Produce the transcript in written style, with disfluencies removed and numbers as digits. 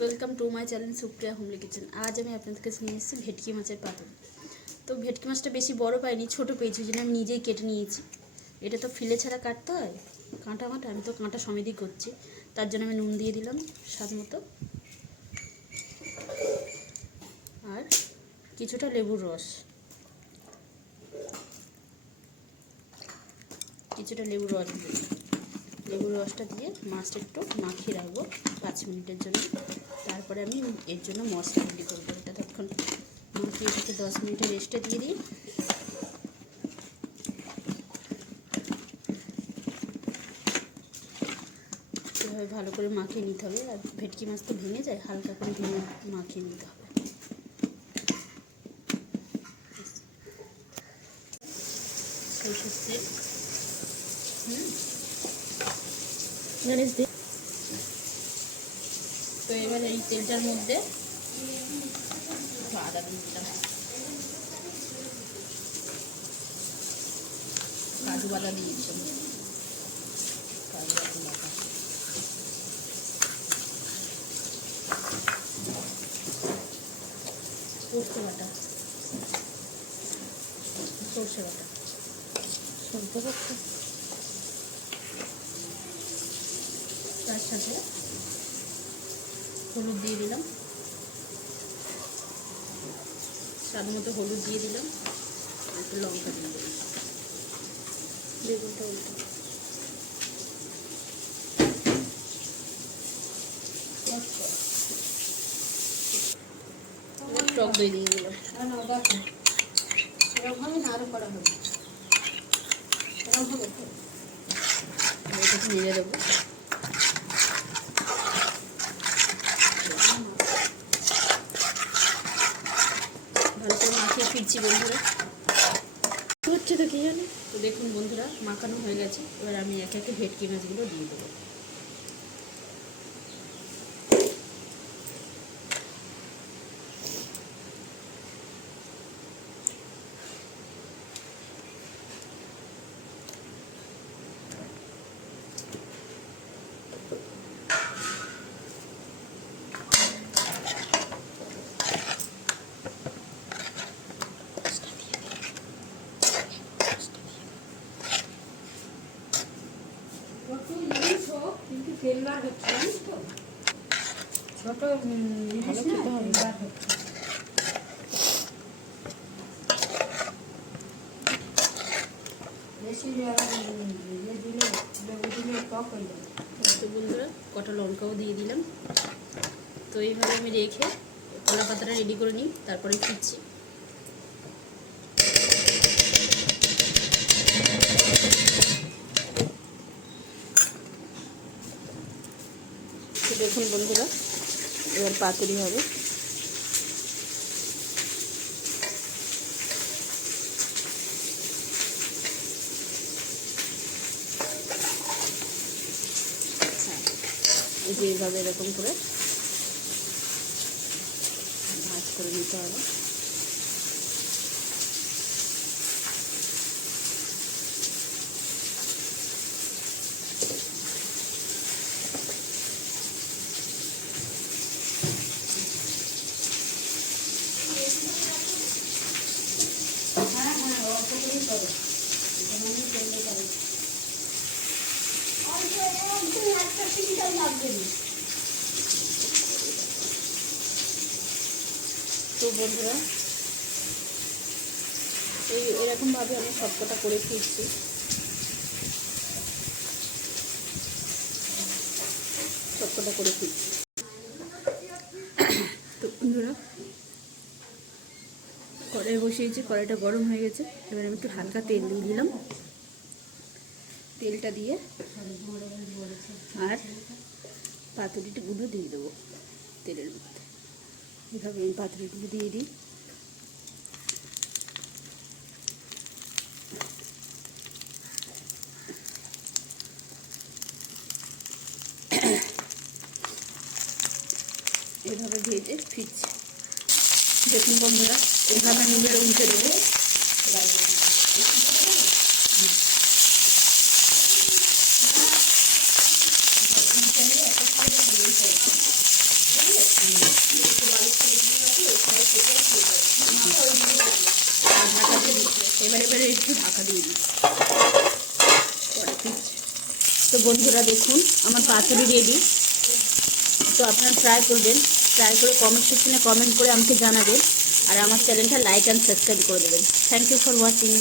Welcome to my channel Supriya homely kitchen. আজ আমি আপনাদের কাছে নিয়ে এসেছি ভেটকি মাছের পাতুরি। তো ভেটকি মাছটা বেশি বড় পাইনি, ছোট পেয়েছি, ওই জন্য আমি নিজেই কেটে নিয়েছি। এটা তো ফিলে ছাড়া কাটতে হয়, কাঁটা মাটা, আমি তো কাঁটা সমেতই করছি। তার জন্য আমি নুন দিয়ে দিলাম স্বাদ মতো, আর কিছুটা লেবুর রস, লেবুর রসটা দিয়ে মাছটা একটু মাখিয়ে রাখবো 5 মিনিটের জন্য। তারপরে আমি এর জন্য মশলা রেডি করবো। এটা তখন মাখিয়ে এটাকে 10 মিনিটের রেস্টে দিয়ে দিই। এভাবে ভালো করে মাখিয়ে নিতে হবে, আর ভেটকি মাছ তো ভেঙে যায়, হালকা করে ভেঙে মাখিয়ে নিতে হবে। তো এবার এই তেলটার মধ্যে আদা দিয়ে দিলাম, কাজু বাদাম দিয়েছি, পোস্ত বাটা, সর্ষে বাটা, তার সাথে হলুদ দিয়ে দিলাম, স্বাদ মতো হলুদ দিয়ে দিলাম, একটু লঙ্কা দিয়ে দিলাম, বেগুনটা উল্টো, টক দই দিয়ে দিলাম, এটাকে নেড়ে দেবো। ভালো করে মাখিয়ে ফিরছি বন্ধুরা, হচ্ছে তো কি জানি। তো দেখুন বন্ধুরা, মাখানো হয়ে গেছে। এবার আমি একে একে ভেটকি মাছগুলো দিয়ে দেবো। কিন্তু তেলবার হচ্ছে তো ছোট ভালো খেতে হবে। বেশি দিলে লেবু দিলে টক হয়ে যাবে। তো বন্ধুরা, কটা লঙ্কাও দিয়ে দিলাম। তো এইভাবে আমি রেখে কলা পাতাটা রেডি করে নিই, তারপরে ফিরছি। তো দেখুন বন্ধুরা, এবার পাতুরি হবে। এই যে এইভাবে এরকম করে ভাজ করে নিতে হবে। তো বন্ধুরা, এরকমভাবে আমি সবকটা করে ফিরছি। তো বন্ধুরা, কড়াই বসিয়েছি, কড়াইটা গরম হয়ে গেছে। এবার আমি একটু হালকা তেল দিয়ে দিলাম। তেলটা দিয়ে আর পাতুরিগুলো দিয়ে দেবো তেলের মধ্যে। এভাবে আমি পাতুরিগুলো দিয়ে দিই। এভাবে ভেজে ফিরছি। দেখুন বন্ধুরা, এইভাবে নুনের উল্টে দেবো। ঢাকা দিয়ে দিচ্ছি। এবারে একটু ঢাকা দিয়ে দিই। তো বন্ধুরা দেখুন আমার পাতুরি রেডি। তো আপনারা ট্রাই করবেন, ট্রাই করে কমেন্ট সেকশনে কমেন্ট করে আমাকে জানাবেন, আর আমার চ্যানেলটা লাইক অ্যান্ড সাবস্ক্রাইব করে দেবেন। Thank you for watching.